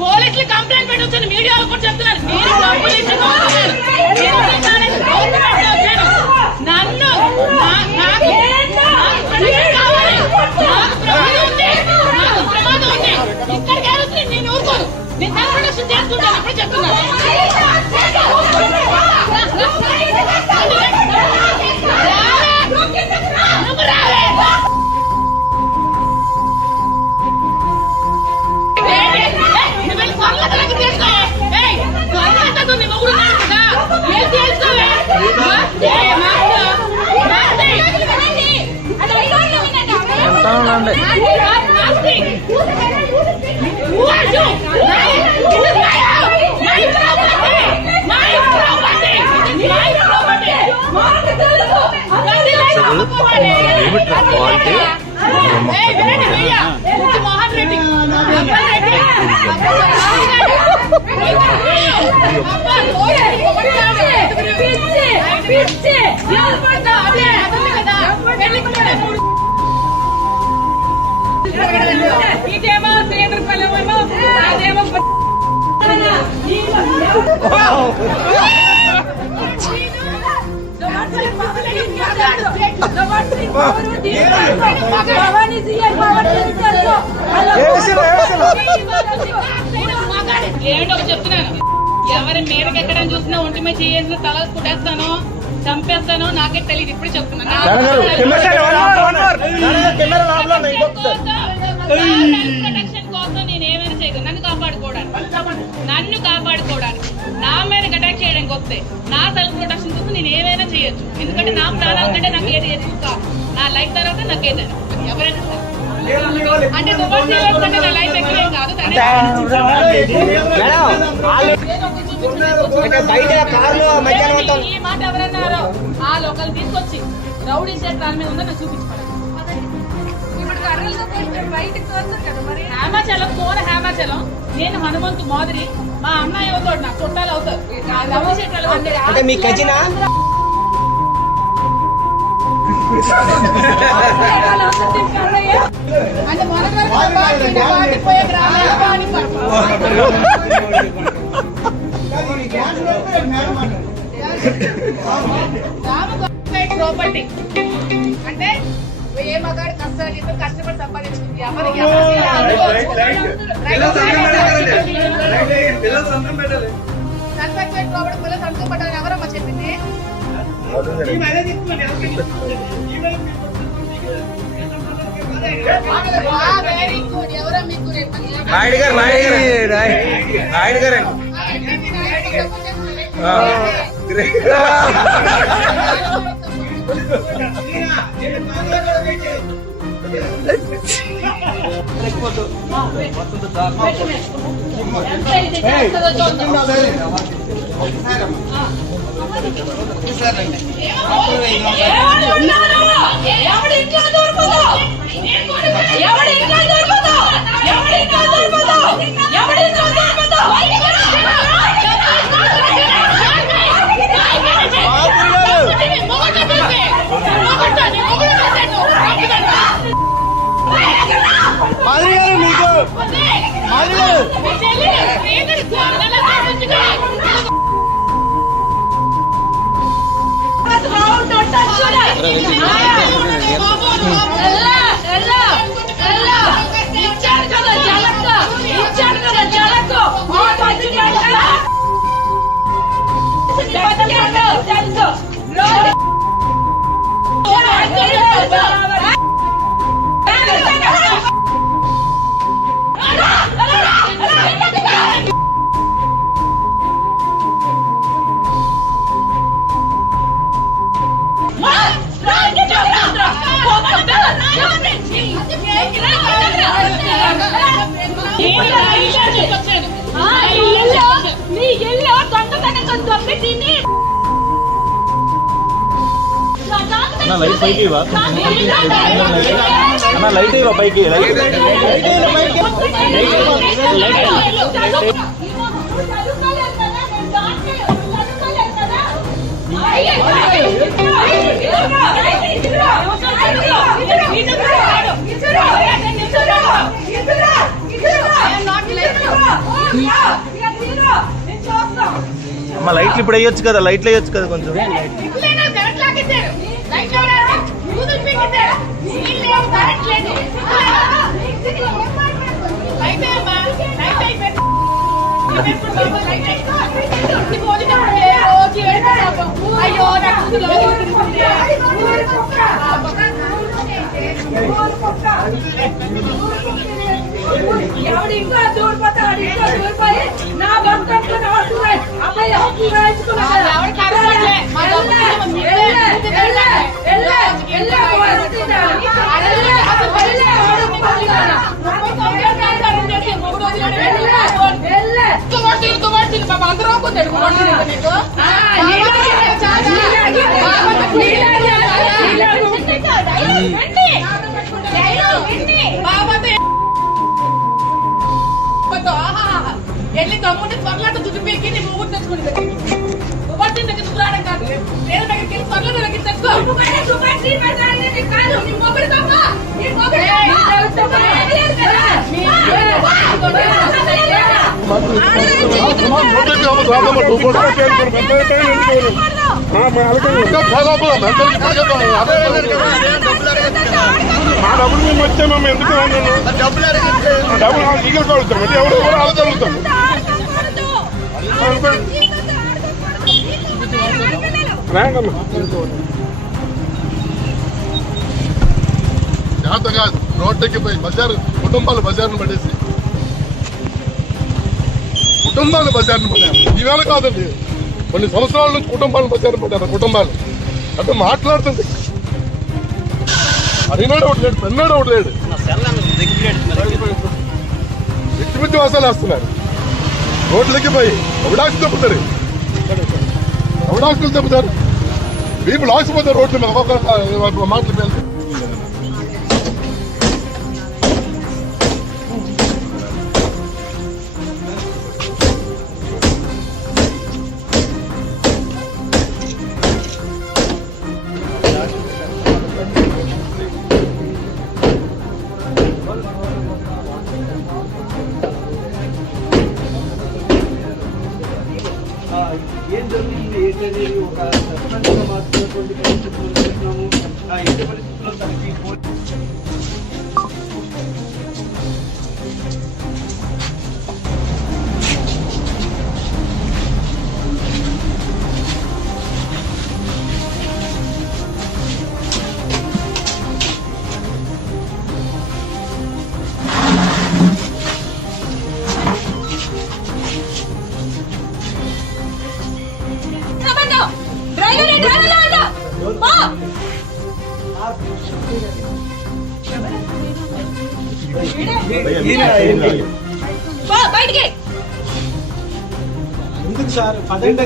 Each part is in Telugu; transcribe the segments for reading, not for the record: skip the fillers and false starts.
పోలీసులు కంప్లైంట్ పెట్టొచ్చాను, మీడియాలో కూడా చెప్తున్నాను. మీరు నన్ను కావాలి, నాకు ప్రమాదం ఉంది, ఇక్కడికి వెళ్తుంది, నేను ఊరుకోను, నేను ప్రొడక్షన్ చేసుకుంటాను. అప్పుడు చెప్తున్నాను. మోహన్ రెడ్డి ఇదేమో థియేటర్ పల్లెమో అదేమో ఏంటో చెప్తున్నాను. ఎవరి మీదకి ఎక్కడ చూసినా ఒంటి మీద చేసిన తల కుట్టేస్తాను, చంపేస్తాను, నాకే తెలియదు. ఇప్పుడు చెప్తున్నాను. ప్రొటెక్షన్ కోసం నేను ఏమైనా చేయగలను, నన్ను కాపాడుకోవడానికి నా మీద అటాక్ చేయడానికి వస్తే నా సెల్ఫ్ ప్రొటెక్షన్ కోసం నేను ఏమైనా చేయొచ్చు. ఎందుకంటే నా ప్రాణాల కంటే నాకు ఏది ఎక్కువ కాదు. నా లైఫ్ తర్వాత నాకు ఏదైనా ఎవరైనా సరే అంటే అంటే నా లైఫ్ ఎక్కువేం కాదు. ఈ మాట ఎవరన్నారో ఆ లోకల్ తీసుకొచ్చి రౌడీ షర్ట్ దాని మీద ఉందో నాకు చూపించుకోవాలి. హేమాచలం కోన హేమాచలం, నేను హనుమంతు మాదిరి, మా అన్నయ్య అవుతాడు, నాకు చుట్టాలు అవుతారు. రౌడీ షర్ట్ అంటే మీ కజినా అంటే మొదటి ప్రాపర్టీ అంటే ఏ మగాడు కష్టపడి సంపాదించుకుంది. కన్స్ట్రక్షన్ ప్రాపర్టీ పిల్లలు సంతకం పెట్టాలని ఎవరమ్మా చెప్పింది? Very good. ఎవరో మీకు నాయుడు గారు లైట్ పైకి అన్న లైట్ ఇవ్వ పైకి లైట్ I am not మా లైట్లు ఇప్పుడు వేయొచ్చు కదా, లైట్లు వేయొచ్చు కదా కొంచెం. ఇట్లైనా కరెంట్ లాగిద్దాడు. లైట్ ఎవడాడు? యూదులు పీకిద్దాడు. నీళ్ళు లేవు, కరెంట్ లేదు. లైట్ ఏమ్మా? లైట్ అయిపోయింది. ఇదెప్పుడు బాబు లైట్ అయిందో? నీకు వదిలినప్పుడే రోజు ఏడుస్తావు. అయ్యో నా కూతురు లోపలికి ఎవడు ఇంకా దూరిపోతాడు, ఇంకా దూరిపోయి నా భర్తకు నా వస్తున్నాయి అబ్బాయి హక్కు రాయించుకున్నాడు. అందరూ ఎల్లి తమ్ముడిని త్వరలాట జుట్టు పీకి నీ మొగ్గుడు తెచ్చుకుని దగ్గరికి దగ్గర దురాడం కాదు నేను దగ్గరికి వెళ్ళి త్వరలో దగ్గర తెచ్చుకో మా డబ్బులు మేము వచ్చాము, ఎందుకు డబ్బులు ఈగలు కలుగుతామండి, ఎవరు వాళ్ళు జరుగుతాము. జాత కాదు, రోడ్డుకి పోయి బజారు కుటుంబాలు బజార్ను పడేసి బజార్ను పడ్డారు. ఈవేళ కాదండి, కొన్ని సంవత్సరాల నుంచి కుటుంబాలను బజార్ను పడ్డారు. కుటుంబాలు అంటే మాట్లాడుతుంది, అడిగినాడు ఒకటి లేడు, పెన్నాడు ఒకటి లేడు, వ్యక్తిమిత్తి వాసాలు వేస్తున్నారు. రోడ్లకి పోయి అవడాక్స్ తప్పుతారు, అవడాక్సులు తప్పుతారు, వీపు లాసిపోతారు రోడ్లు మాటలు పేరు. ఏం జరిగింది ఏంటనేది ఒక సర్పంచ్గా మార్చుకున్నటువంటి పరిస్థితులు చూస్తున్నాము. ఎన్ని పరిస్థితుల్లో తనకి బయటికి ఎందుకు సార్ పదండి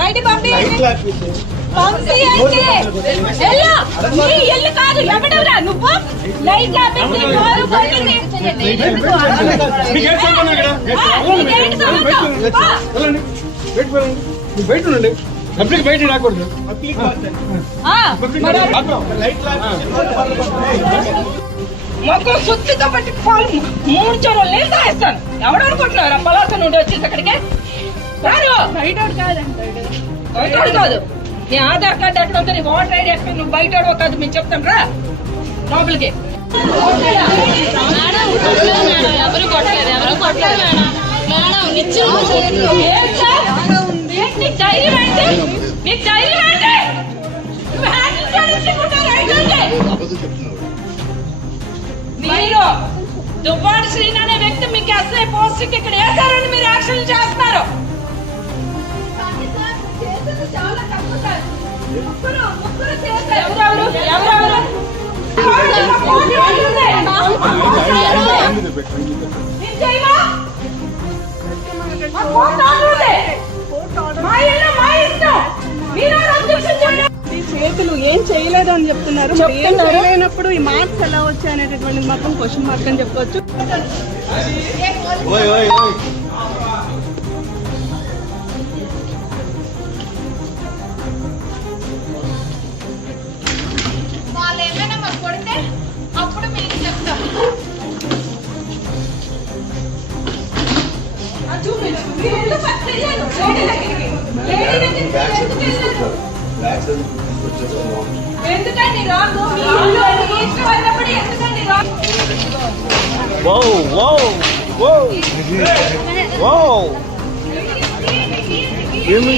బయట పంపి ఎల్లు కాదు ఎవడవరా నువ్వు లైట్ బయట ఉండండి, పబ్లిక్ బయట రాకూడదు. మొక్కలు సుత్తితో పట్టి పాలు 3 చెరువులు నీళ్ళు తాగిస్తాను. ఎవడు అనుకుంటున్నారా పలాస నుండి వచ్చేసి అక్కడికి బయట కాదు. నీ ఆధార్ కార్డు ఎక్కడ ఉంది, నీ ఓటర్ ఐడి ఎక్కడ, నువ్వు బయట కాదు. మేము చెప్తాం రా లోపలికి. ఎవరు కొట్టలేదు, ఎవరు కొట్టలేదు మేడం. నీకు ధైర్యం ఏంటి? నీకు ధైర్యం ఏంటి? నువ్వు హ్యాండిల్ మీరు దువ్వాడి శ్రీని అనే వ్యక్తి మీకు ఎస్ఐ పోస్ట్ ఇక్కడ వేశారని మీరు యాక్షన్ చేస్తున్నారు. చేతులు ఏం చేయలేదు అని చెప్తున్నారు. ఏం చేయలేనప్పుడు ఈ మార్క్స్ ఎలా వచ్చాయి అనేటటువంటి మాత్రం క్వశ్చన్ మార్క్ అని చెప్పొచ్చు. వెళ్ళాను లేడీ దగ్గరికి. లేడీ దగ్గరికి ఎందుకు వెళ్ళాను? ఎందుకండి రాంగు? మీ ఇల్లు మీ ఇష్టం అయినప్పుడు ఎందుకండి రాంగు? వో వో వో వో ఏమి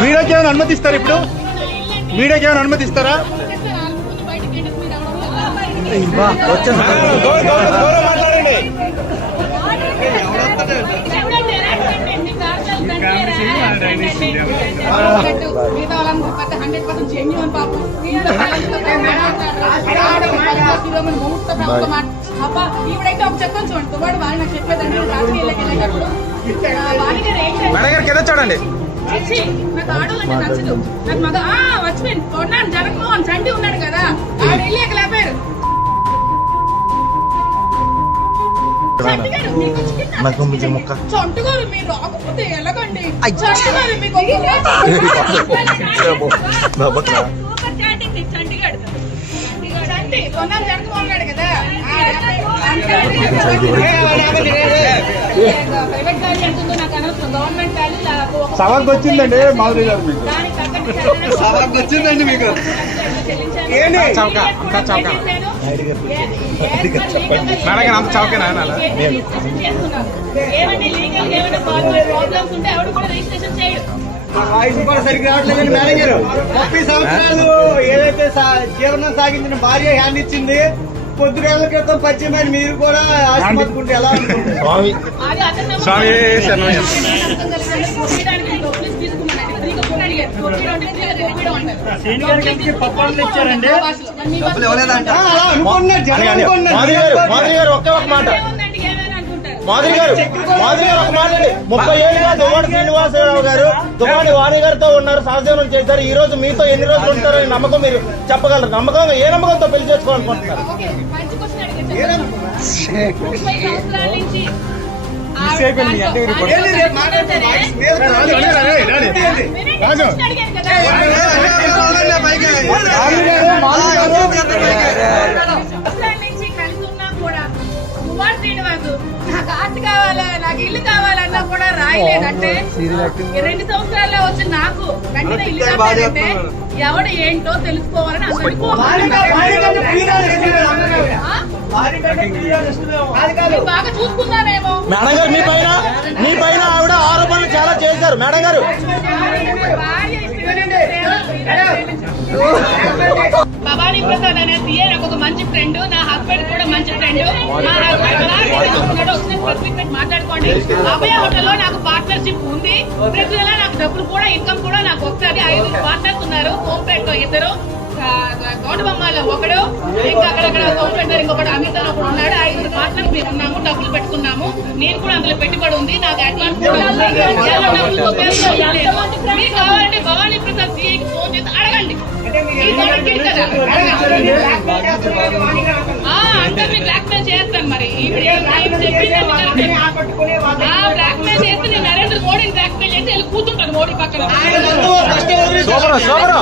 వీడియోకి ఏమైనా అనుమతిస్తారు? ఇప్పుడు వీడియోకి ఏమైనా అనుమతిస్తారా? అబ్బా ఈవిడైతే ఒక చెప్పని చూడండి వాడు వాడు నాకు చెప్పేదండి రాజకీయాలకు వెళ్ళేటప్పుడు వాణిగారు ఏంటంటే మేడం గారు కింద చూడండి. నాకు ఆడవాళ్ళంటే నచ్చదు. నాకు మగ వచ్చిపోయింది కొన్నాను. జగన్మోహన్ చండి ఉన్నాడు కదా, ఆవిడ వెళ్ళి అక్కడ లేపారు. చంటుగారు మీరు రాకపోతే ఎలాగండి? చంటుగారు మీకు చంటిగాడు చంటి కొన్నాను జగన్మోహన్ ఉన్నాడు కదా, ప్రైవేట్ గాడి ఎంతుందో నాకు అనవసరం. గవర్నమెంట్ గాడి సవాల్కి వచ్చిందండి మాధురి గారు మీకు. సవాల్కి వచ్చిందండి మీకు. మేడం అంత చౌకనా? ఏమండి లీగల్ ఏమైనా ప్రాబ్లమ్స్ ఉంటే ఎవరు కూడా రిజిస్ట్రేషన్ చేయడు. వాయిస్ కూడా సరిగ్గా రావట్లేదండి మేడం గారు. 30 సంవత్సరాలు ఏదైతే జీవనం సాగించిన భార్య హ్యాండ్ ఇచ్చింది, కొద్దిరేళ్ల క్రితం పరిచయమైన మీరు కూడా ఆశపడుకుంటే ఎలా అనుకుంటారు? అది అతను అలా అనుకుంటున్నారు జనం అనుకుంటున్నారు. ఒకే ఒక మాట మాధురి గారు ఒక మాట అండి. 30 ఏళ్ళుగా దువ్వాడి శ్రీనివాసరావు గారు దువ్వాడి వాణి గారితో ఉన్నారు, సహజీవనం చేశారు. ఈ రోజు మీతో ఎన్ని రోజులు ఉంటారని నమ్మకం మీరు చెప్పగలరు? నమ్మకంగా ఏ నమ్మకంతో పెళ్లి చేసుకోవాలనుకుంటున్నారు? శ్రీనివాసు నాకు ఆస్తి కావాలా, నాకు ఇల్లు కావాలన్నా కూడా రాయలేదంటే 2 సంవత్సరాల్లో వచ్చి నాకు వెంటనే ఇల్లు కావాలంటే ఎవడు ఏంటో తెలుసుకోవాలని అందరికీ బాగా చూసుకున్నానేమో. మేడం గారు మీ పైన ఆవిడ ఆరోపణలు చాలా చేశారు మేడం గారు. భవానీ ప్రసాద్ అనే సీఏ నాకు ఒక మంచి ఫ్రెండ్, నా హస్బెండ్ కూడా మంచి ఫ్రెండ్. మా హస్బెండ్ మాట్లాడుకోండి. అభయ హోటల్లో నాకు పార్ట్నర్షిప్ ఉంది. ప్రతి నెల నాకు డబ్బులు కూడా ఇన్కమ్ కూడా నాకు వస్తుంది. 5 పార్ట్నర్స్ ఉన్నారు. హోంపేటలో 2, గౌడబొమ్మలో ఒకడు, ఇంకా అక్కడక్కడ హోంపేట ఇంకొకటి అమితాలో ఒకడు ఉన్నాడు. 5 పార్ట్నర్స్ మేము ఉన్నాము, డబ్బులు పెట్టుకున్నాము. నేను కూడా అందులో పెట్టుబడి ఉంది, నాకు అడ్వాన్స్ కూడా ఉంది. మీకు కావాలంటే భవానీ ప్రసాద్ సీఐకి ఫోన్ చేసి అడగండి. అందరినీ బ్లాక్ మెయిల్ చేస్తాను. మరి బ్లాక్ మెయిల్ చేస్తే నేను నరేంద్ర మోడీని బ్లాక్ మెయిల్ చేసి వెళ్ళి కూర్చుంటాను మోడీ పక్కన. శోభరా